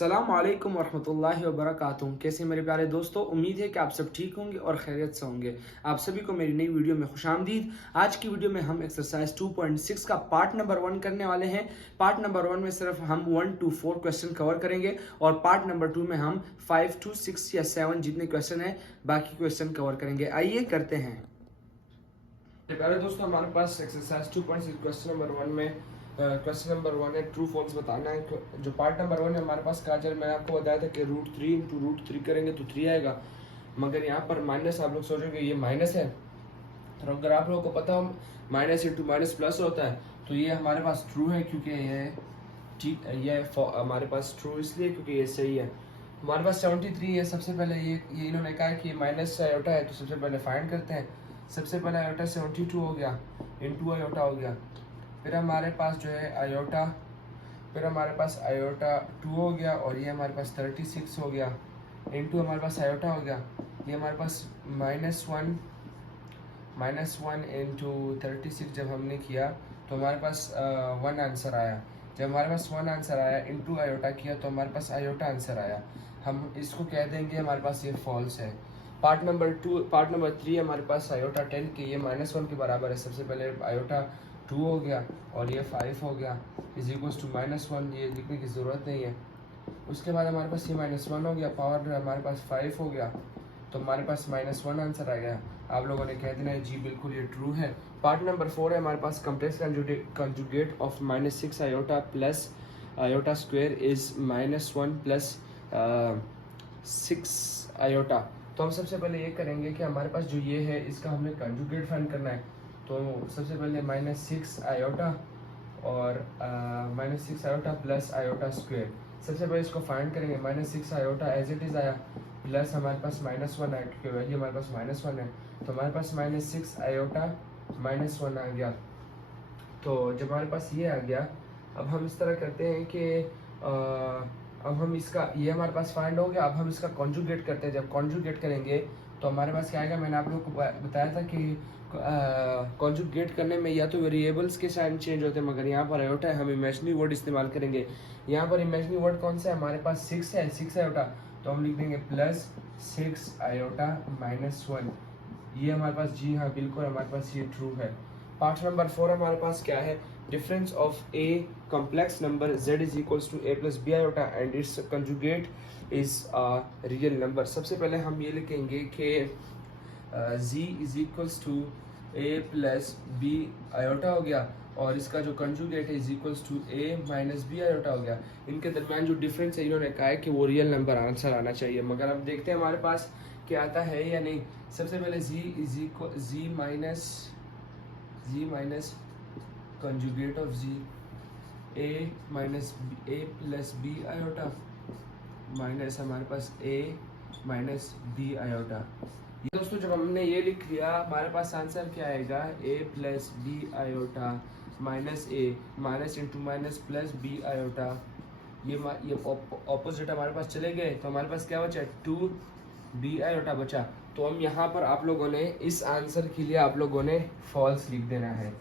अस्सलाम वालेकुम वरहमतुल्लाहि वबरकातुहू। कैसे मेरे प्यारे दोस्तों, उम्मीद है कि आप सब ठीक होंगे और खैरियत से होंगे। आप सभी को मेरी नई वीडियो में खुशामदीद। आज की वीडियो में हम एक्सरसाइज 2.6 का पार्ट नंबर 1 करने वाले हैं। पार्ट नंबर 1 में सिर्फ हम 1 to 4 क्वेश्चन कवर करेंगे और पार्ट नंबर 2 में हम 5 to 6 या 7 जितने क्वेश्चन हैं बाकी क्वेश्चन कवर करेंगे। आइए करते हैं। प्यारे दोस्तों, हमारे पास एक्सरसाइज 2.6 क्वेश्चन नंबर 1 में क्वेश्चन नंबर 1 है ट्रू फॉल्स बताना है। जो पार्ट नंबर 1 है हमारे पास कहा चल, मैंने आपको बताया था कि √3 इंटू √3 करेंगे तो 3 आएगा, मगर यहाँ पर माइनस आप लोग सोचेंगे ये माइनस है। तो अगर आप लोगों को पता हो माइनस इंटू माइनस प्लस होता है तो ये हमारे पास ट्रू है, क्योंकि ये हमारे पास ट्रू इसलिए क्योंकि ये सही है। हमारे पास 73 है। सबसे पहले ये इन्होंने कहा कि माइनस आयोटा है, तो सबसे पहले फाइंड करते हैं। सबसे पहले आयोटा 72 हो गया, इंटू आयोटा हो गया, फिर हमारे पास जो है आयोटा, फिर हमारे पास आयोटा 2 हो गया, और ये हमारे पास 36 हो गया, इंटू हमारे पास आयोटा हो गया, ये हमारे पास -1 इंटू 36 जब हमने किया तो हमारे पास 1 आंसर आया। जब हमारे पास 1 आंसर आया, इंटू आयोटा किया तो हमारे पास आयोटा आंसर आया। हम इसको कह देंगे हमारे पास ये फॉल्स है। पार्ट नंबर 3 हमारे पास आयोटा 10 के ये -1 के बराबर है। सबसे पहले आयोटा 2 हो गया और ये 5 हो गया, इज इक्वल्स टू -1, ये लिखने की ज़रूरत नहीं है। उसके बाद हमारे पास ये -1 हो गया, पावर हमारे पास 5 हो गया, तो हमारे पास -1 आंसर आ गया। आप लोगों ने कह देना है जी बिल्कुल ये ट्रू है। पार्ट नंबर 4 है हमारे पास complex conjugate of -6 iota plus iota square is -1 plus 6 iota. तो हम सबसे पहले ये करेंगे कि हमारे पास जो ये है इसका हमने कंजुगेट फाइंड करना है। तो सबसे पहले -6 आयोटा और -6 आयोटा प्लस आयोटा स्क्वायर, सबसे पहले इसको फाइंड करेंगे। -6 आयोटा एज इट इज़ आया, प्लस हमारे पास -1 आया, क्योंकि वैल्यू हमारे पास -1 है, तो हमारे पास -6 आयोटा -1 आ गया। तो जब हमारे पास ये आ गया, अब हम इस तरह करते हैं कि अब हम इसका ये हमारे पास फाइंड हो गया। अब हम इसका कॉन्जुगेट करते हैं। जब कॉन्जुगेट करेंगे तो हमारे पास क्या आएगा, मैंने आप लोगों को बताया था कि कॉन्जुगेट करने में या तो वेरिएबल्स के साइन चेंज होते हैं, मगर यहाँ पर आयोटा है, हम इमेजिनरी वर्ड इस्तेमाल करेंगे। यहाँ पर इमेजिनरी वर्ड कौन सा है, हमारे पास 6 है, 6 आयोटा, तो हम लिख देंगे +6 आयोटा -1। ये हमारे पास, जी हाँ बिल्कुल हमारे पास ये ट्रू है। पार्ट नंबर 4 हमारे पास क्या है, difference of a complex number z is equals to a plus B iota and its conjugate is real number. सबसे पहले हम ये लिखेंगे कि z is equals to a plus B iota हो गया, और इसका जो कंजुगेट है is equals to a minus b iota हो गया। इनके दरमियान जो डिफरेंस है इन्होंने कहा है कि वो रियल नंबर आंसर आना चाहिए, मगर अब देखते हैं हमारे पास क्या आता है या नहीं। सबसे पहले z minus conjugate of z a plus B iota minus हमारे पास a माइनस बी आयोटा। ये दोस्तों जब हमने ये लिख लिया, हमारे पास आंसर क्या आएगा, a plus B iota minus a, minus into minus plus B iota, ये ऑपोजिट हमारे पास चले गए, तो हमारे पास क्या बचा, 2b आयोटा बचा। तो हम यहाँ पर आप लोगों ने इस आंसर के लिए आप लोगों ने फॉल्स लिख देना है।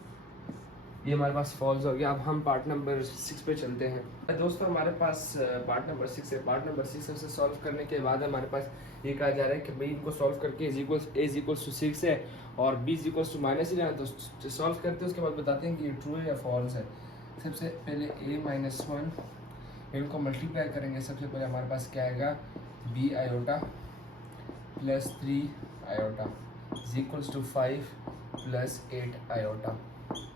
ये हमारे पास फॉल्स हो गया। अब हम पार्ट नंबर 6 पे चलते हैं। दोस्तों हमारे पास पार्ट नंबर 6 है। पार्ट नंबर 6 से सॉल्व करने के बाद हमारे पास ये कहा जा रहा है कि भाई इनको सॉल्व करके a इज इक्वल्स टू 6 है और b इज इक्वल्स टू -11, तो सॉल्व करते हैं, उसके बाद बताते हैं कि ये ट्रू है या फॉल्स है। सबसे पहले a -1 इनको मल्टीप्लाई करेंगे। सबसे पहले हमारे पास क्या आएगा, b iota plus 3 iota is equals to 5 plus 8 iota.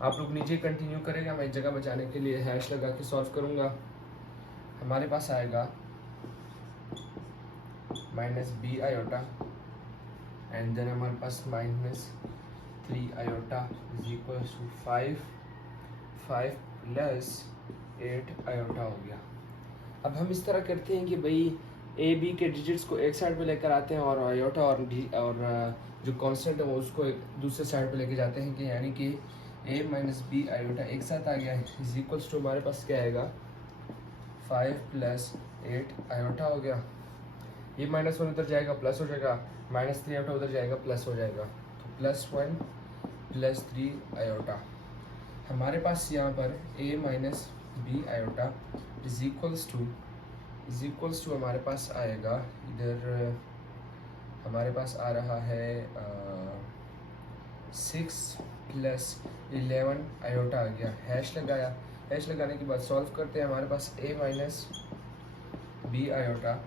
आप लोग नीचे कंटिन्यू करेगा, मैं जगह बचाने के लिए हैश लगा के सॉल्व करूंगा। हमारे पास आएगा -b आयोटा एंड देन हमारे पास -3 iota is equal to 5 plus 8 iota हो गया। अब हम इस तरह करते हैं कि भाई a b के डिजिट्स को एक साइड पे लेकर आते हैं और आयोटा और जो कांस्टेंट है वो उसको दूसरे साइड पे लेके जाते हैं, कि यानी कि a माइनस बी आयोटा एक साथ आ गया है, इज इक्वल्स टू हमारे पास क्या आएगा, 5 प्लस 8 आयोटा हो गया। ये -1 उधर जाएगा प्लस हो जाएगा, -3 आयोटा उधर जाएगा प्लस हो जाएगा, तो +1 प्लस 3 आयोटा। हमारे पास यहाँ पर a minus b iota is equals to is equals to हमारे पास आएगा इधर हमारे पास आ रहा है 6 प्लस 11 आयोटा आ गया। हैश लगाया, हैश लगाने के बाद सॉल्व करते हैं, हमारे पास a माइनस बी आयोटा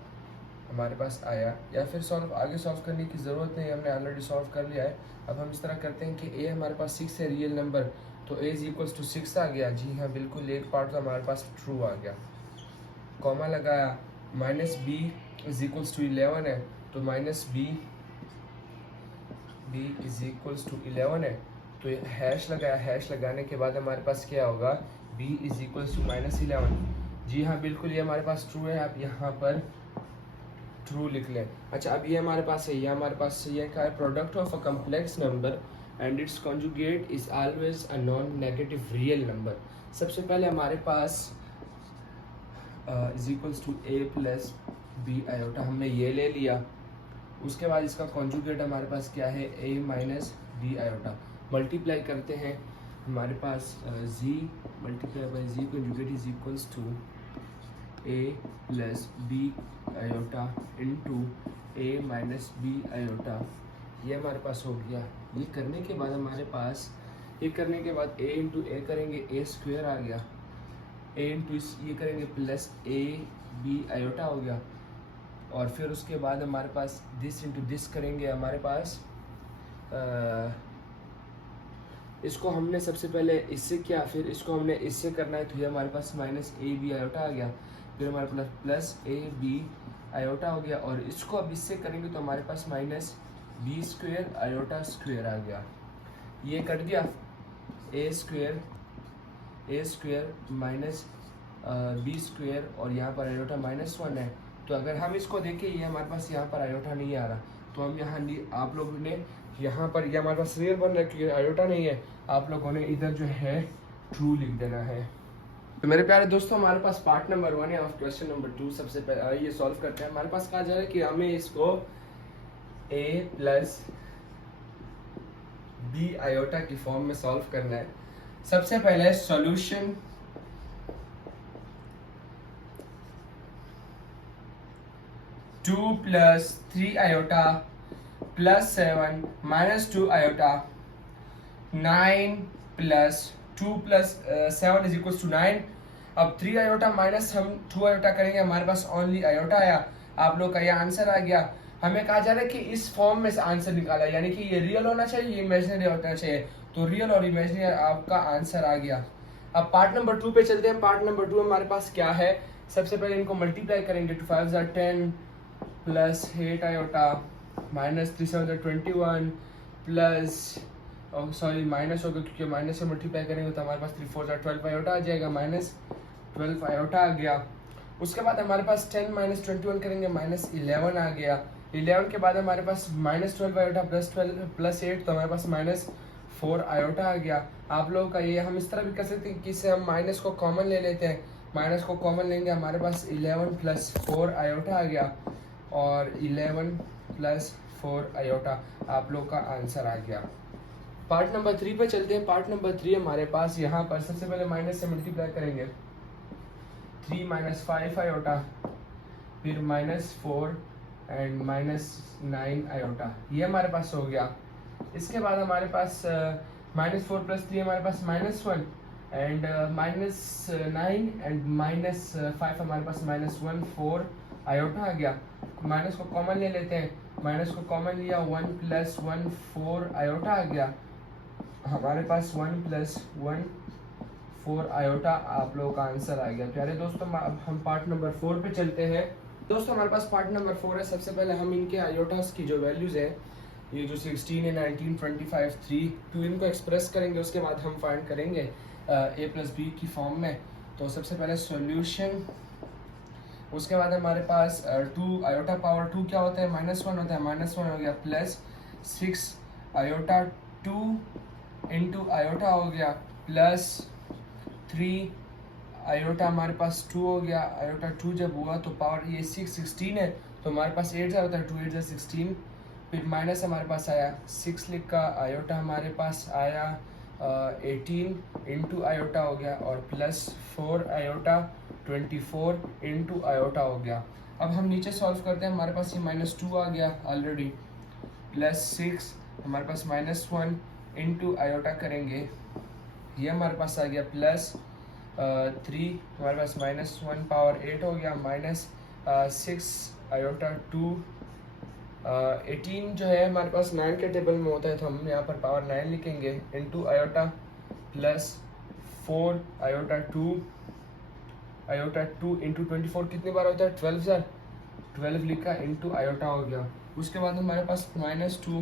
हमारे पास आया। या फिर आगे सॉल्व करने की ज़रूरत नहीं, हमने ऑलरेडी सॉल्व कर लिया है। अब हम इस तरह करते हैं कि a हमारे पास 6 है रियल नंबर, तो a इज इक्वल्स टू 6 आ गया। जी हाँ बिल्कुल, एक पार्ट तो हमारे पास ट्रू आ गया। कॉमा लगाया, minus b is equals to 11 है, तो minus b is equals to 11 है, तो हैश लगाया। हैश लगाने के बाद हमारे पास क्या होगा, b is equals to minus 11। जी हाँ बिल्कुल, ये हमारे पास ट्रू है, आप यहाँ पर ट्रू लिख लें। अच्छा, अब ये हमारे पास है, ये हमारे पास ये क्या है, product of a complex number and its conjugate is always a non negative real number. सबसे पहले हमारे पास is equals to a plus B iota, हमने ये ले लिया। उसके बाद इसका कॉन्जुगेट हमारे पास क्या है, a minus b iota. Multiply करते हैं, हमारे पास z multiply by z conjugate is equals to a plus B iota into a minus b iota. ये हमारे पास हो गया। ये करने के बाद हमारे पास, ये करने के बाद a इंटू ए करेंगे, a स्क्वेयर आ गया। a इंटू ये करेंगे प्लस a बी आयोटा हो गया। और फिर उसके बाद हमारे पास दिस इंटू दिस करेंगे, हमारे पास इसको हमने सबसे पहले इससे किया, फिर इसको हमने इससे करना है, तो ये हमारे पास माइनस ए बी आयोटा आ गया। फिर हमारे पास प्लस ए बी आयोटा हो गया, और इसको अब इससे करेंगे तो हमारे पास minus B square iota square आ गया। ये कट गया, A square minus B square, और यहाँ पर आयोटा -1 है। तो अगर हम इसको देखें, ये हमारे पास यहाँ पर आयोटा नहीं आ रहा, तो हम यहाँ आप लोगों ने यहाँ पर ये हमारे पास रियल बन रहा है क्योंकि आयोटा नहीं है, आप लोगों ने इधर जो है ट्रू लिख देना है। तो मेरे प्यारे दोस्तों, हमारे पास पार्ट नंबर 1 है ऑफ क्वेश्चन नंबर 2। सबसे पहले ये सॉल्व करते हैं। हमारे पास कहा जा रहा है कि हमें इसको a प्लस बी आयोटा की फॉर्म में सॉल्व करना है। सबसे पहले solution two plus 3 iota plus 7 minus 2 iota 9 plus 2 plus 7 is equal to 9। अब 3 आयोटा माइनस हम 2 आयोटा करेंगे, हमारे पास ओनली आयोटा आया। आप लोग का ये आंसर आ गया। हमें कहा जा रहा है कि इस फॉर्म में से आंसर निकाला, यानी कि ये रियल होना चाहिए, ये इमेजिनरी होना चाहिए। तो रियल और इमेजिनरी आपका आंसर आ गया। अब पार्ट नंबर 2 पे चलते हैं। पार्ट नंबर 2 हमारे पास क्या है, सबसे पहले इनको मल्टीप्लाई करेंगे। 2 5 are 10 plus 8 iota minus 3 7 are 21 plus sorry minus होगा क्योंकि माइनस से मल्टीप्लाई करेंगे तो हमारे पास 3 4 are 12 आयोटा आ जाएगा, माइनस 12 आयोटा आ गया। उसके बाद हमारे पास 10 माइनस 21 करेंगे, माइनस 11 आ गया। 11 के बाद हमारे पास माइनस 12 आयोटा प्लस 12 प्लस 8, तो हमारे पास माइनस 4 आयोटा आ गया। आप लोगों का ये हम इस तरह भी कर सकते हैं कि इससे हम माइनस को कॉमन ले लेते हैं। माइनस को कॉमन लेंगे, हमारे पास 11 प्लस 4 आयोटा आ गया, और 11 प्लस 4 आयोटा आप लोग का आंसर आ गया। पार्ट नंबर 3 पे चलते हैं। पार्ट नंबर 3 हमारे पास यहाँ पर सबसे पहले माइनस से मल्टीप्लाई करेंगे। 3 माइनस 5 आयोटा, फिर माइनस 4 एंड माइनस 9 आयोटा, ये हमारे पास हो गया। इसके बाद हमारे पास माइनस 4 प्लस 3 हमारे पास -1 एंड माइनस 9 एंड माइनस 5 हमारे पास -1 4 आयोटा आ गया। माइनस को कॉमन ले लेते हैं, माइनस को कॉमन लिया, 1 प्लस 1 4 आयोटा आ गया। हमारे पास 1 प्लस 1 4 आयोटा आप लोगों का आंसर आ गया। प्यारे दोस्तों, अब हम पार्ट नंबर 4 पे चलते हैं। दोस्तों हमारे पास पार्ट नंबर 4 है। सबसे पहले हम इनके आयोटास की जो वैल्यूज है, ये जो 16 है 19 25 3 2 इनको एक्सप्रेस करेंगे। उसके बाद हम फाइंड करेंगे a प्लस बी की फॉर्म में। तो सबसे पहले सॉल्यूशन, उसके बाद हमारे पास 2 आयोटा पावर 2 क्या होता है, -1 होता है, -1 हो गया, प्लस 6 आयोटा 2 इंटू आयोटा हो गया, प्लस 3 आयोटा हमारे पास 2 हो गया। आयोटा 2 जब हुआ तो पावर ये 16 है, तो हमारे पास 8 होता है, 2 8 16। फिर माइनस हमारे पास आया 6 लिख का आयोटा हमारे पास आया 18 इंटू आयोटा हो गया और प्लस 4 आयोटा 24 इंटू आयोटा हो गया। अब हम नीचे सॉल्व करते हैं, हमारे पास ये -2 आ गया ऑलरेडी, प्लस 6 हमारे पास -1 इंटू आयोटा करेंगे, ये हमारे पास आ गया प्लस 3 हमारे पास -1 पावर 8 हो गया, -6 आयोटा 2 18 जो है हमारे पास 9 के टेबल में होता है तो हम यहाँ पर पावर 9 लिखेंगे into iota plus 4 iota 2 into 24 कितनी बार होता है 12 लिखा इंटू आयोटा हो गया। उसके बाद हमारे पास -2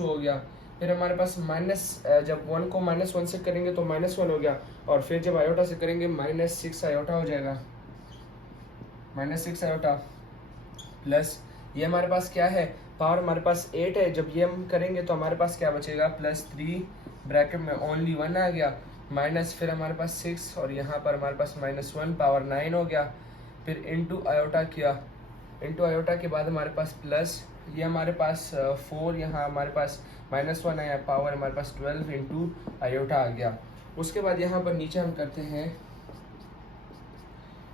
हो गया, फिर हमारे पास जब 1 को -1 से करेंगे तो -1 हो गया और फिर जब आयोटा से करेंगे -6 आयोटा हो जाएगा, -6 आयोटा प्लस ये हमारे पास क्या है पावर हमारे पास 8 है, जब ये हम करेंगे तो हमारे पास क्या बचेगा +3 ब्रैकेट में ओनली 1 आ गया, माइनस फिर हमारे पास 6 और यहाँ पर हमारे पास -1 पावर 9 हो गया, फिर इंटू आयोटा किया, इंटू आयोटा के बाद हमारे पास प्लस ये हमारे पास 4 यहाँ हमारे पास -1 आया, पावर हमारे पास 12 इंटू आयोटा आ गया। उसके बाद यहाँ पर नीचे हम करते हैं,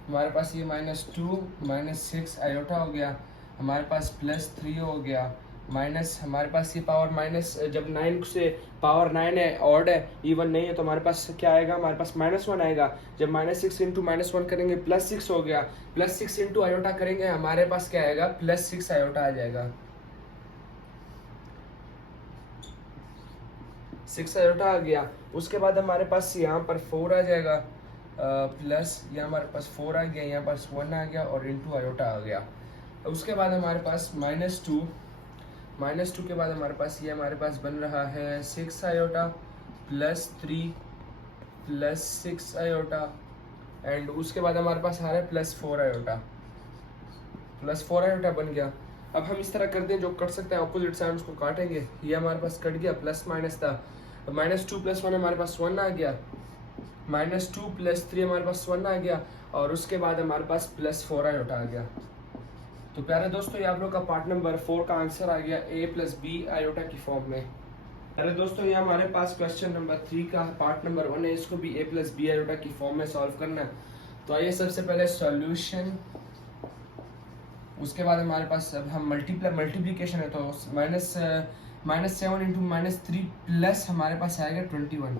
हमारे पास ये -2 -6 आयोटा हो गया, हमारे पास +3 हो गया, माइनस हमारे पास ये पावर माइनस जब 9 से पावर 9 है ऑड है इवन नहीं है तो हमारे पास क्या आएगा, हमारे पास -1 आएगा, जब -6 इंटू -1 करेंगे +6 हो गया, +6 इंटू आयोटा करेंगे हमारे पास क्या आएगा +6 आयोटा आ जाएगा, 6 आयोटा आ गया। उसके बाद हमारे पास यहाँ पर 4 आ जाएगा, प्लस यहाँ हमारे पास 4 आ गया, यहाँ पास 1 आ गया और इंटू आयोटा आ गया। उसके बाद हमारे पास -2 के बाद हमारे पास ये हमारे पास बन रहा है 6 आयोटा +3 +6 आयोटा एंड उसके बाद हमारे पास आ रहा है +4 आयोटा बन गया। अब हम इस तरह करते हैं जो कट सकते हैं ऑपोजिट साइड उसको काटेंगे, ये हमारे पास कट गया, प्लस माइनस था, -2 + 1 हमारे पास 1 आ गया, -2 + 3 हमारे पास 1 आ गया और उसके बाद हमारे पास +4 आयोटा आ गया। तो प्यारे दोस्तों ये आप लोग का पार्ट नंबर 4 का आंसर आ गया a + b आयोटा की फॉर्म में। प्यारे दोस्तों ये हमारे पास क्वेश्चन नंबर 3 का पार्ट नंबर 1 है, इसको भी a + b आयोटा की फॉर्म में सॉल्व करना है। तो आइए सबसे पहले सॉल्यूशन, उसके बाद हमारे पास अब हम मल्टीप्लिकेशन है तो -7 इंटू -3 प्लस हमारे पास आएगा 21,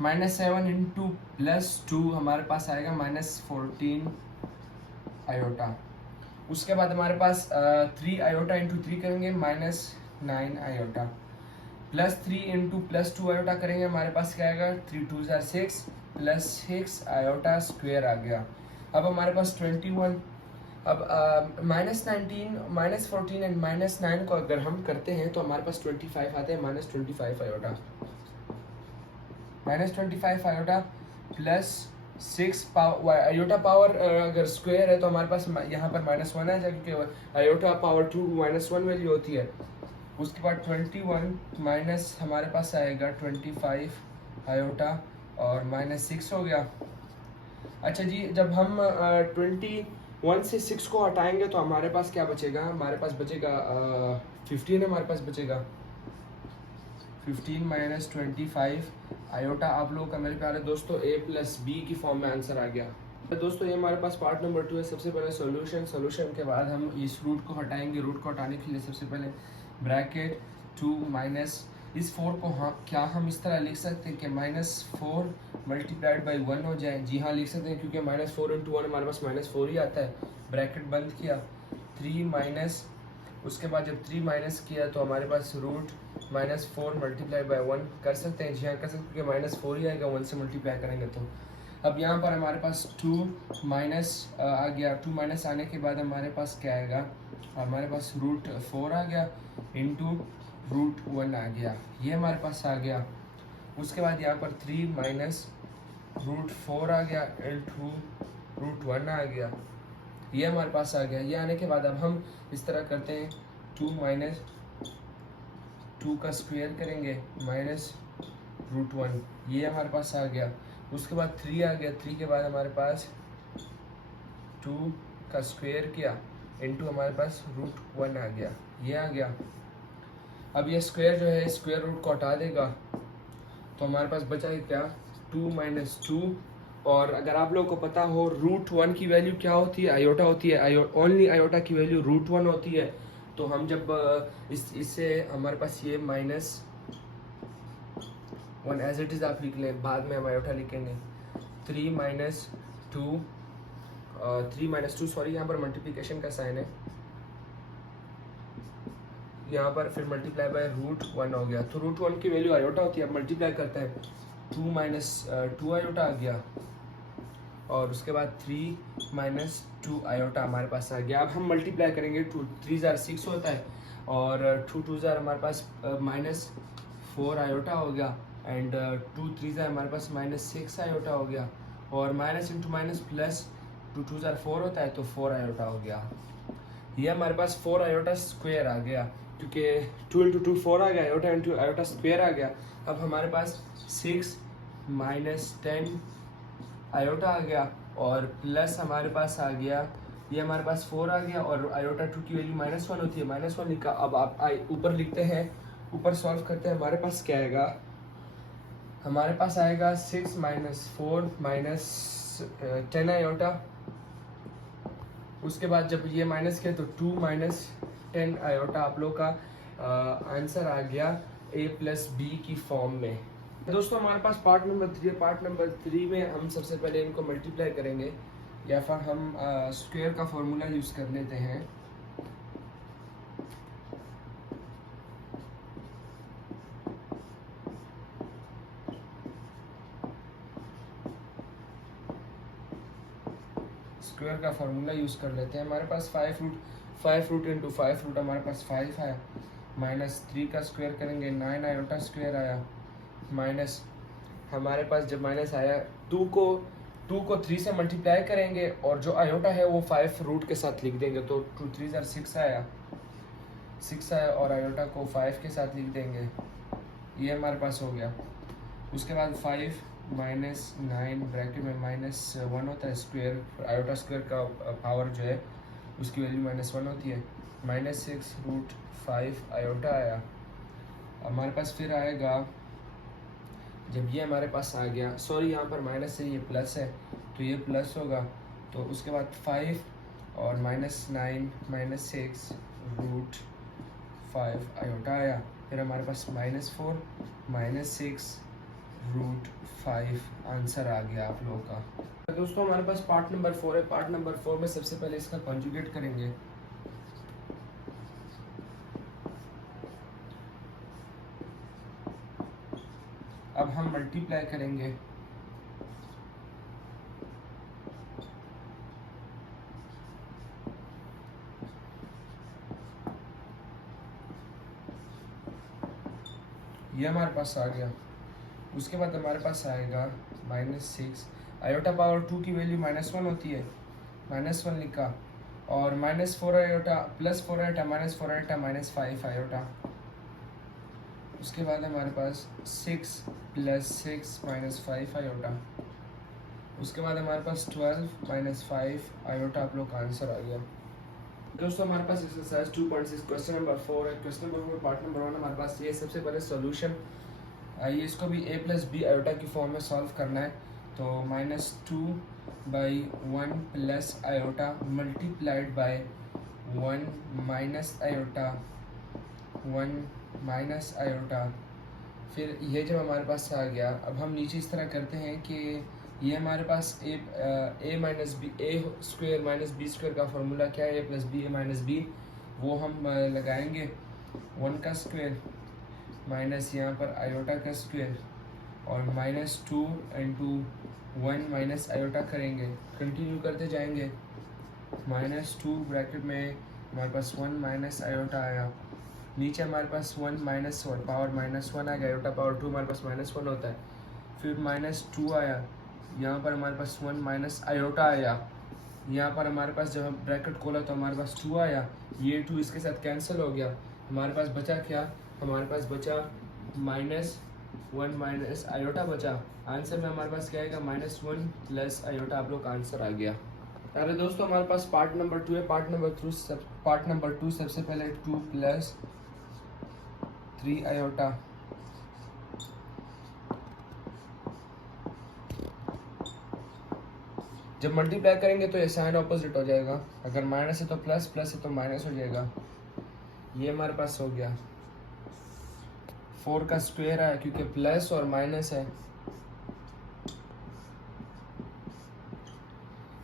-7 इंटू +2 हमारे पास आएगा -14 आयोटा। उसके बाद हमारे पास 3 आयोटा इंटू 3 करेंगे -9 आयोटा, +3 इंटू +2 आयोटा करेंगे हमारे पास क्या आएगा 3 2 6 +6 आयोटा स्क्वायर आ गया। अब हमारे पास 21, अब -19 -14 एंड -9 को अगर हम करते हैं तो हमारे पास 25 आते हैं, -25 iota, -25 iota plus 6 iota power अगर स्क्वायर है तो हमारे पास यहाँ पर -1 है क्योंकि आयोटा पावर 2 -1 वैल्यू होती है। उसके बाद 21 माइनस हमारे पास आएगा 25 आयोटा और -6 हो गया। अच्छा जी, जब हम 21 से 6 को हटाएंगे तो हमारे पास क्या बचेगा, हमारे पास बचेगा 15 हमारे पास बचेगा 15 - 25 आयोटा। आप लोगों का मेरे प्यारे दोस्तों a + b की फॉर्म में आंसर आ गया। तो दोस्तों ये हमारे पास पार्ट नंबर 2 है। सबसे पहले सॉल्यूशन के बाद हम इस रूट को हटाएंगे। रूट को हटाने के लिए सबसे पहले ब्रैकेट 2 माइनस इस 4 को क्या हम इस तरह लिख सकते हैं कि -4 × 1 हो जाए। जी हाँ लिख सकते हैं क्योंकि -4 × 1 हमारे पास -4 ही आता है। ब्रैकेट बंद किया, 3 माइनस, उसके बाद जब 3 माइनस किया तो हमारे पास रूट -4 × 1 कर सकते हैं। जी हाँ कर सकते हैं क्योंकि -4 ही आएगा 1 से मल्टीप्लाई करेंगे तो। अब यहाँ पर हमारे पास 2 माइनस आ गया। 2 माइनस आने के बाद हमारे पास क्या आएगा, हमारे पास √4 आ गया इंटू √1 आ गया, ये हमारे पास आ गया। उसके बाद यहाँ पर 3 माइनस √4 आ गया इंटू √1 आ गया, ये हमारे पास आ गया। ये आने के बाद अब हम इस तरह करते हैं, 2 माइनस 2 का स्क्वायर करेंगे -√1, ये हमारे पास आ गया। उसके बाद 3 आ गया। 3 के बाद हमारे पास 2 का स्क्वायर किया इंटू हमारे पास √1 आ गया, ये आ गया। अब ये स्क्वायर जो है स्क्वायर रूट को हटा देगा तो हमारे पास बचा है क्या 2 माइनस 2। और अगर आप लोगों को पता हो रूट 1 की वैल्यू क्या होती है, आयोटा होती है, ओनली आयोटा की वैल्यू रूट 1 होती है। तो हम जब इससे हमारे पास ये माइनस 1 एज इट इज़ आप लिख लें, बाद में हम आयोटा लिखेंगे। 3 माइनस 2 सॉरी, यहाँ पर मल्टीप्लिकेशन का साइन है, यहाँ पर फिर मल्टीप्लाई बाय रूट 1 हो गया। तो रूट 1 की वैल्यू आयोटा होती है, अब मल्टीप्लाई करते हैं 2 माइनस 2 आयोटा आ गया और उसके बाद 3 माइनस 2 आयोटा हमारे पास आ गया। अब हम मल्टीप्लाई करेंगे, 2 3 जार 6 होता है और 2 2 जार हमारे पास माइनस 4 आयोटा हो गया एंड 2 3 जार हमारे पास माइनस 6 आयोटा हो गया और minus into minus plus 2 2 jar 4 होता है तो 4 आयोटा हो गया। ये हमारे पास 4 आयोटा स्क्वायर आ गया क्योंकि 2 इंटू 2 4 आ गया, आयोटा इंटू आयोटा स्क्वायर आ गया। अब हमारे पास 6 माइनस 10 आयोटा आ गया और प्लस हमारे पास आ गया, ये हमारे पास 4 आ गया और आयोटा 2 की वैल्यू -1 होती है, -1 लिखा। अब आप ऊपर लिखते हैं, ऊपर सॉल्व करते हैं, हमारे पास क्या आएगा, हमारे पास आएगा 6 माइनस 4 माइनस 10 आयोटा। उसके बाद जब ये माइनस किया तो 2 माइनस 10 आयोटा आप लोग का आंसर आ गया a प्लस बी की फॉर्म में। दोस्तों हमारे पास पार्ट नंबर 3 है। पार्ट नंबर 3 में हम सबसे पहले इनको मल्टीप्लाई करेंगे या फिर हम स्क्वायर का फॉर्मूला यूज़ कर लेते हैं। स्क्वायर का फॉर्मूला यूज़ कर लेते हैं। हमारे पास 5 रूट इंटू 5 रूट हमारे पास 5 है, माइनस 3 का स्क्वायर करेंगे 9 आयोटा स्क्वायर आया, माइनस हमारे पास जब माइनस आया 2 को 3 से मल्टीप्लाई करेंगे और जो आयोटा है वो 5 रूट के साथ लिख देंगे तो 2 3 जार 6 आया और आयोटा को 5 के साथ लिख देंगे, ये हमारे पास हो गया। उसके बाद 5 माइनस 9 ब्रैकेट में -1 होता है, स्क्वायर आयोटा स्क्वायर का पावर जो है उसकी वैल्यू -1 होती है, -6 रूट 5 आयोटा आया। हमारे पास फिर आएगा, जब ये हमारे पास आ गया, सॉरी यहाँ पर माइनस है, ये प्लस है तो ये प्लस होगा, तो उसके बाद 5 और -9 -6 रूट 5 आयोटा आया। फिर हमारे पास -4 -6 रूट 5 आंसर आ गया आप लोगों का। दोस्तों हमारे पास पार्ट नंबर 4 है। पार्ट नंबर 4 में सबसे पहले इसका कॉन्जुगेट करेंगे। अब हम मल्टीप्लाई करेंगे, ये हमारे पास आ गया। उसके बाद हमारे पास आएगा -6 आयोटा पावर 2 की वैल्यू -1 होती है, -1 लिखा और -4 iota plus 4 iota -4 iota -5 iota. उसके बाद हमारे पास 6 + 6 -5 आयोटा। उसके बाद हमारे पास 12 - 5 आयोटा आप लोग का आंसर आ गया। दोस्तों हमारे पास एक्सरसाइज 2.6 क्वेश्चन नंबर 4 है। क्वेश्चन नंबर 4 पार्ट नंबर 1 हमारे पास ये सबसे पहले सॉल्यूशन, आइए इसको भी a प्लस बी आयोटा की फॉर्म में सॉल्व करना है। तो -2/1 plus iota multiplied by 1 minus iota 1 minus iota. फिर ये जब हमारे पास आ गया, अब हम नीचे इस तरह करते हैं कि ये हमारे पास a minus b a square minus b square का फॉर्मूला क्या है, a plus b a minus b, वो हम लगाएंगे 1 का स्क्वायर माइनस यहाँ पर आयोटा का स्क्वायर और -2 इंटू 1 माइनस आयोटा करेंगे, कंटिन्यू करते जाएंगे। -2 ब्रैकेट में हमारे पास 1 माइनस आयोटा आया, नीचे हमारे पास 1 माइनस और पावर -1 आ गया, आयोटा पावर 2 हमारे पास -1 होता है। फिर -2 आया, यहाँ पर हमारे पास 1 माइनस आयोटा आया, यहाँ पर हमारे पास जब हम ब्रैकेट खोला तो हमारे पास 2 आया, ये 2 इसके साथ कैंसिल हो गया। हमारे पास बचा क्या, हमारे पास बचा -1 माइनस आयोटा बचा। आंसर में हमारे पास क्या आएगा, -1 प्लस आयोटा आप लोग का आंसर आ गया। अरे दोस्तों हमारे पास पार्ट नंबर 2 है। पार्ट नंबर 2 सबसे पहले 2 प्लस 3 आयोटा जब मल्टीप्लाई करेंगे तो ये साइन ऑपोजिट हो जाएगा, अगर माइनस है तो प्लस, प्लस है तो माइनस हो जाएगा। ये हमारे पास हो गया 4 का स्क्वायर है क्योंकि प्लस और माइनस है,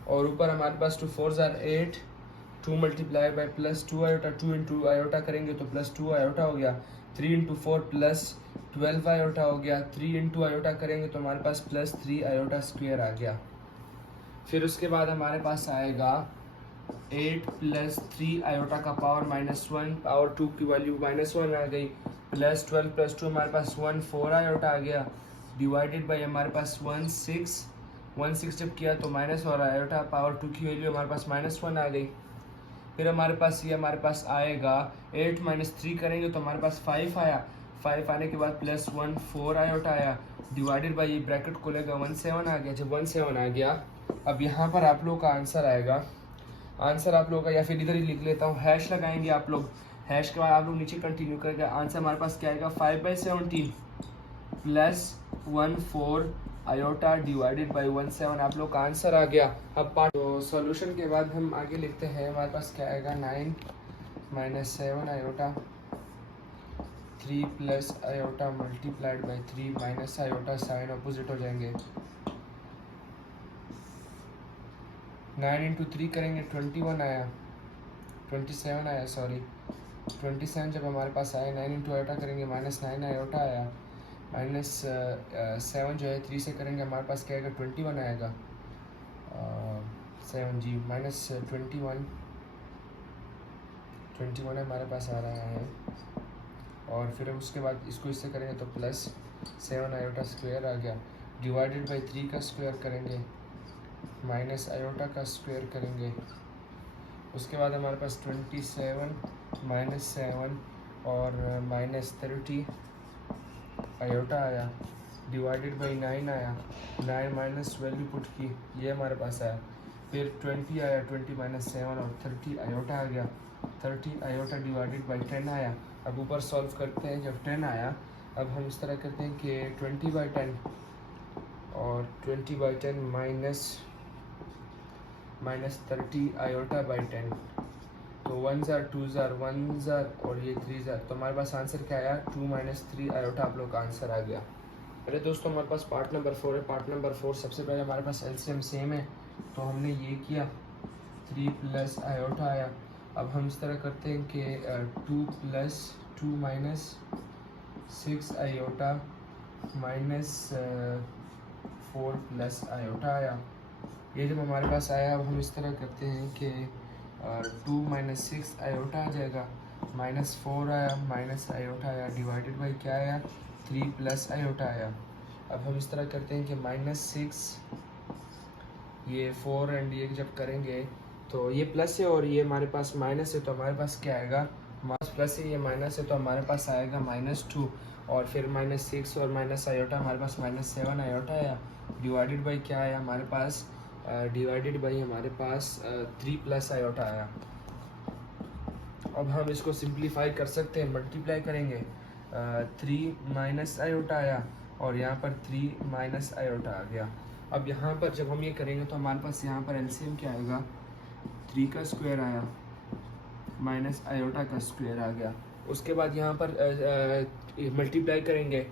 और ऊपर हमारे पास 2 4 ज़ार 8, 2 multiply by plus 2 iota, 2 into iota करेंगे तो प्लस 2 आयोटा हो गया, 3 इंटू 4 प्लस 12 आयोटा हो गया, 3 इंटू आयोटा करेंगे तो हमारे पास प्लस 3 आयोटा स्क्वायर आ गया। फिर उसके बाद हमारे पास आएगा 8 प्लस 3 आयोटा का पावर -1, पावर 2 की वैल्यू -1 आ गई, प्लस 12 प्लस 2 हमारे पास 1 4 आयोटा आ गया, डिवाइडेड बाई हमारे पास 1 6 जब किया तो माइनस और आयोटा पावर 2 की वैल्यू हमारे पास -1 आ गई। फिर हमारे पास ये हमारे पास आएगा 8 - 3 करेंगे तो हमारे पास 5 आया, 5 आने के बाद प्लस 1 4 आयोटा आया, डिवाइडेड बाई ये ब्रैकेट खोलेगा 1 7 आ गया। जब 1 7 आ गया, अब यहाँ पर आप लोग का आंसर आएगा, आंसर आप लोगों का, या फिर इधर ही लिख लेता हूँ, हैश लगाएंगे आप लोग, हैश के बाद आप लोग नीचे कंटिन्यू करेंगे। आंसर हमारे पास क्या आएगा 5/17 प्लस 1 4 आयोटा डिवाइडेड बाई 1 7 आप लोग का आंसर आ गया। अब पार्ट तो सॉल्यूशन के बाद हम आगे लिखते हैं, हमारे पास क्या आएगा 9 - 7 iota 3 plus iota multiplied by 3 minus iota, sign opposite हो जाएंगे। 9 इंटू 3 करेंगे 21 आया, 27 आया, सॉरी 27 जब हमारे पास आया, 9 इंटू आयोटा करेंगे -9 आयोटा आया, -7 जो है 3 से करेंगे हमारे पास क्या आएगा 21 आएगा, 7 जी -21 हमारे पास आ रहा है। और फिर हम उसके बाद इसको इससे करेंगे तो प्लस 7 आयोटा स्क्वायर आ गया, डिवाइडेड बाई 3 का स्क्वायर करेंगे, माइनस आयोटा का स्क्वायर करेंगे। उसके बाद हमारे पास 27 -7 और -30 आयोटा आया, डिवाइडेड बाई 9 आया, 9 माइनस वैल्यू पुट की, ये हमारे पास आया। फिर 20 आया, 20 - 7 और 30 आयोटा आ गया, 30 आयोटा डिवाइडेड बाई 10 आया। अब ऊपर सॉल्व करते हैं, जब 10 आया अब हम इस तरह करते हैं कि 20/10 और 20/10 माइनस 30 आयोटा बाई 10, तो 1 ज़ार 2 ज़ार 1 ज़ार और ये 3 ज़ार, तो हमारे पास आंसर क्या आया 2 - 3 आयोटा आप लोग का आंसर आ गया। अरे दोस्तों हमारे पास पार्ट नंबर 4 है। पार्ट नंबर 4 सबसे पहले हमारे पास एलसीएम सेम है, तो हमने ये किया 3 प्लस आयोटा आया। अब हम इस तरह करते हैं कि 2 plus 2 minus 6 iota minus 4 plus iota आया। ये जब हमारे पास आया, अब हम इस तरह करते हैं कि 2 - 6 आयोटा आ जाएगा, -4 आया, माइनस आयोटा आया, डिवाइडेड बाई क्या आया 3 प्लस आयोटा आया। अब हम इस तरह करते हैं कि -6 ये 4 एंड ये जब करेंगे तो ये प्लस है और ये हमारे पास माइनस है, तो हमारे पास क्या आएगा, हमारे प्लस है ये माइनस है, तो हमारे पास आएगा -2 और फिर -6 और माइनस आयोटा हमारे पास -7 आयोटा आया, डिवाइडेड बाई क्या आया हमारे पास, डिवाइडेड बाई हमारे पास 3 प्लस आयोटा आया। अब हम इसको सिंप्लीफाई कर सकते हैं, मल्टीप्लाई करेंगे, 3 माइनस आयोटा आया और यहाँ पर 3 माइनस आयोटा आ गया। अब यहाँ पर जब हम ये करेंगे तो हमारे पास यहाँ पर एलसीएम क्या आएगा 3 का स्क्वायर आया माइनस आयोटा का स्क्वायर आ गया। उसके बाद यहाँ पर मल्टीप्लाई करेंगे,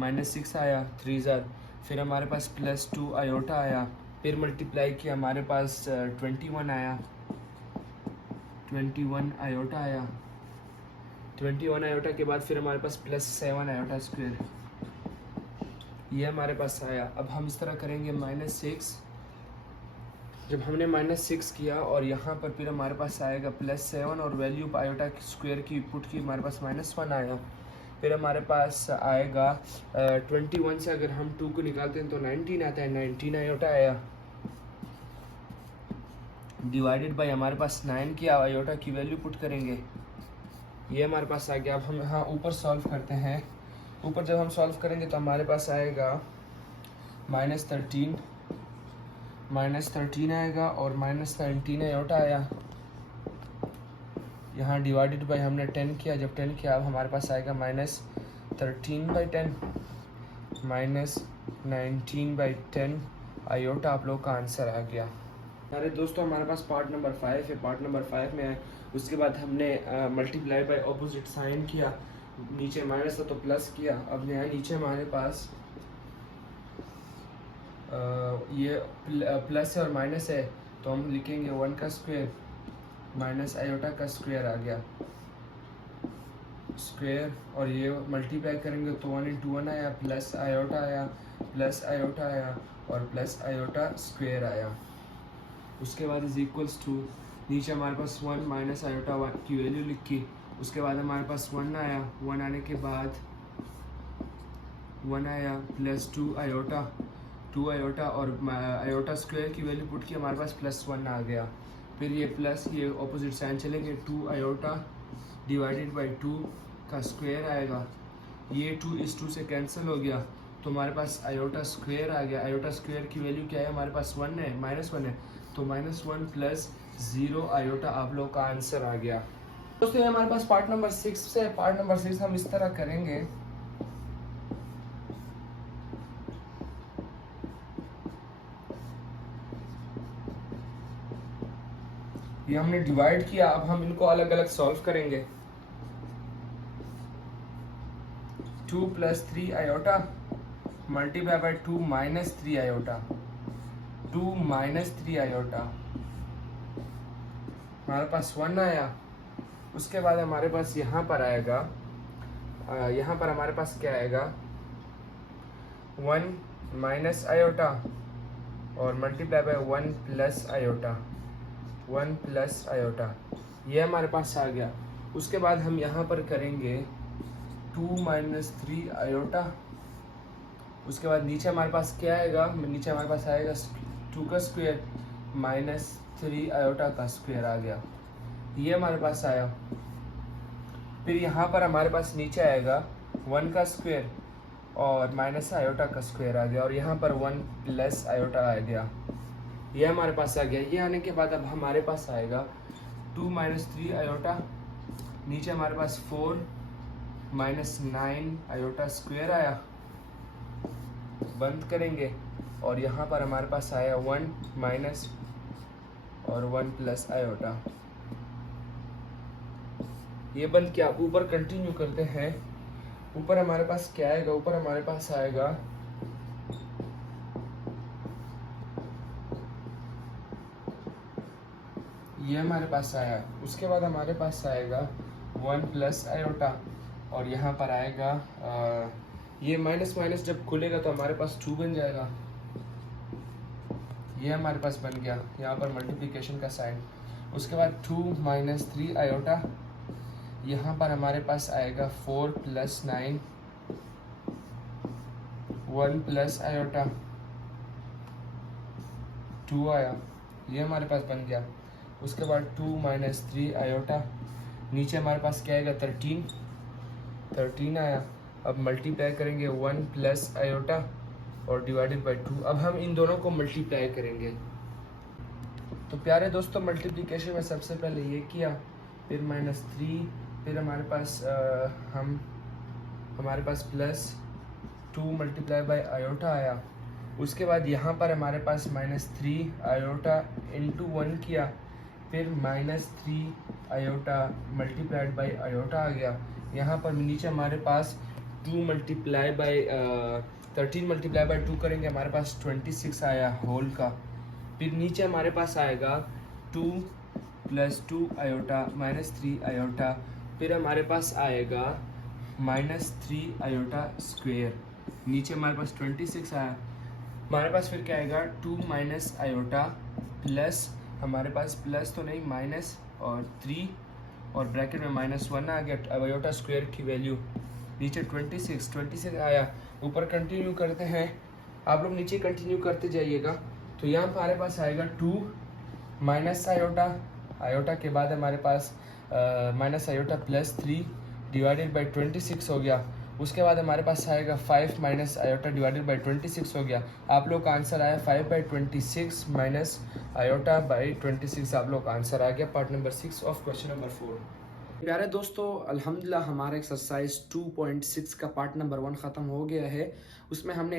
-6 आया 3 ज़ार, फिर हमारे पास +2 आयोटा आया, फिर मल्टीप्लाई किया हमारे पास 21 आया, 21 आयोटा आया, 21 आयोटा के बाद फिर हमारे पास +7 आयोटा स्क्वायर, ये हमारे पास आया। अब हम इस तरह करेंगे -6, जब हमने -6 किया और यहाँ पर फिर हमारे पास आएगा +7 और वैल्यू आयोटा स्क्वायर की पुट की हमारे पास -1 आया। फिर हमारे पास आएगा 21 से अगर हम 2 को निकालते हैं तो 19 आता है, 19 आयोटा आया, डिवाइडेड बाई हमारे पास 9 की आयोटा की वैल्यू पुट करेंगे, ये हमारे पास आ गया। अब हम यहाँ ऊपर सॉल्व करते हैं, ऊपर जब हम सॉल्व करेंगे तो हमारे पास आएगा -13 आएगा और -17 आयोटा आया, यहाँ डिवाइडेड बाई हमने 10 किया, जब 10 किया अब हमारे पास आएगा 13/10 माइनस 19/10 आयोटा आप लोग का आंसर आ गया। अरे दोस्तों हमारे पास पार्ट नंबर 5 है। पार्ट नंबर 5 में है, उसके बाद हमने मल्टीप्लाई बाय ऑपोजिट साइन किया, नीचे माइनस था तो प्लस किया। अब नया नीचे हमारे पास ये प्लस है और माइनस है, तो हम लिखेंगे 1 का स्क्वायर माइनस आयोटा का स्क्वायर आ गया स्क्वायर, और ये मल्टीप्लाई करेंगे तो 1 × 1 आया, प्लस आयोटा आया, प्लस आयोटा आया और प्लस आयोटा स्क्वायर आया। उसके बाद इज इक्वल्स टू, नीचे हमारे पास 1 माइनस आयोटा 1 की वैल्यू लिखी। उसके बाद हमारे पास 1 आया, 1 आने के बाद 1 आया प्लस 2 आयोटा, 2 आयोटा और आयोटा स्क्वायर की वैल्यू पुट की, हमारे पास +1 आ गया। फिर ये प्लस ये ऑपोजिट साइन चलेंगे, 2 आयोटा डिवाइडेड बाई 2 का स्क्वायर आएगा। ये 2 इस 2 से कैंसिल हो गया, तो हमारे पास आयोटा स्क्वायर आ गया। आयोटा स्क्वायर की वैल्यू क्या है, हमारे पास 1 है, -1 है, तो -1 + 0 आयोटा आप लोग का आंसर आ गया। दोस्तों ये हमारे पास पार्ट नंबर 6 है। पार्ट नंबर 6 हम इस तरह करेंगे, ये हमने डिवाइड किया, अब हम इनको अलग अलग सॉल्व करेंगे। 2 + 3 iota multiply by 2 - 3 iota, 2 - 3 iota, हमारे पास 1 आया। उसके बाद हमारे पास यहाँ पर आएगा, यहाँ पर हमारे पास क्या आएगा, 1 माइनस आयोटा और multiply by 1 plus iota, 1 plus iota, ये हमारे पास आ गया। उसके बाद हम यहाँ पर करेंगे 2 - 3 आयोटा। उसके बाद नीचे हमारे पास क्या आएगा, नीचे हमारे पास आएगा 2 का स्क्वायर -3 आयोटा का स्क्वायर आ गया, ये हमारे पास आया। फिर यहाँ पर हमारे पास नीचे आएगा 1 का स्क्वायर और माइनस आयोटा का स्क्वायर आ गया, और यहाँ पर 1 प्लस आयोटा आ गया, ये हमारे पास आ गया। ये आने के बाद अब हमारे पास आएगा 2 - 3 आयोटा, नीचे हमारे पास 4 - 9 आयोटा स्क्वायर आया, बंद करेंगे, और यहाँ पर हमारे पास आया 1 माइनस और 1 प्लस आयोटा, ये बंद किया। ऊपर कंटिन्यू करते हैं। ऊपर हमारे पास क्या आएगा, ऊपर हमारे पास आएगा ये हमारे पास आया। उसके बाद हमारे पास आएगा 1 प्लस आयोटा, और यहाँ पर आएगा ये माइनस माइनस जब खुलेगा तो हमारे पास 2 बन जाएगा, ये हमारे पास बन गया यहाँ पर मल्टीप्लिकेशन का साइन। उसके बाद 2 - 3 आयोटा, यहाँ पर हमारे पास आएगा 4 + 9, 1 प्लस आयोटा, 2 आया, ये हमारे पास बन गया। उसके बाद 2 - 3 आयोटा, नीचे हमारे पास क्या आएगा 13 आया। अब मल्टीप्लाई करेंगे 1 प्लस आयोटा और डिवाइडेड बाई 2। अब हम इन दोनों को मल्टीप्लाई करेंगे। तो प्यारे दोस्तों मल्टीप्लिकेशन में सबसे पहले ये किया, फिर -3, फिर हमारे पास हमारे पास +2 मल्टीप्लाई बाय आयोटा आया। उसके बाद यहाँ पर हमारे पास -3 आयोटा इंटू 1 किया, फिर -3 आयोटा मल्टीप्लाइड बाय आयोटा आ गया। यहाँ पर नीचे हमारे पास 2 मल्टीप्लाई बाय 13 मल्टीप्लाई बाय 2 करेंगे, हमारे पास 26 आया होल का। फिर नीचे हमारे पास आएगा 2 + 2 आयोटा -3 आयोटा, फिर हमारे पास आएगा -3 आयोटा स्क्वेयर, नीचे हमारे पास 26 आया। हमारे पास फिर क्या आएगा 2 माइनस आयोटा प्लस, हमारे पास प्लस तो नहीं माइनस और 3 और ब्रैकेट में -1 आ गया आयोटा स्क्वायर की वैल्यू, नीचे 26 आया। ऊपर कंटिन्यू करते हैं, आप लोग नीचे कंटिन्यू करते जाइएगा। तो यहाँ पर हमारे पास आएगा 2 माइनस आयोटा, आयोटा के बाद हमारे पास माइनस आयोटा +3 डिवाइडेड बाई 26 हो गया। उसके बाद हमारे पास आएगा 5 माइनस आयोटा डिवाइडेड बाई 26 हो गया। आप लोग का आंसर आया 5/26 माइनस आयोटा बाई 26, आप लोग का आंसर आ गया part number 6 of question number 4। प्यारे दोस्तों, अल्हम्दुलिल्लाह हमारा एक्सरसाइज 2.6 का पार्ट नंबर 1 ख़त्म हो गया है। उसमें हमने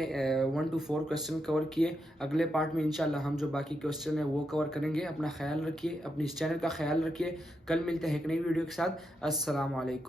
1 to 4 क्वेश्चन कवर किए। अगले पार्ट में इंशाल्लाह हम जो बाकी क्वेश्चन है वो कवर करेंगे। अपना ख्याल रखिए, अपनी इस चैनल का ख्याल रखिए। कल मिलते हैं एक नई वीडियो के साथ। अस्सलाम वालेकुम।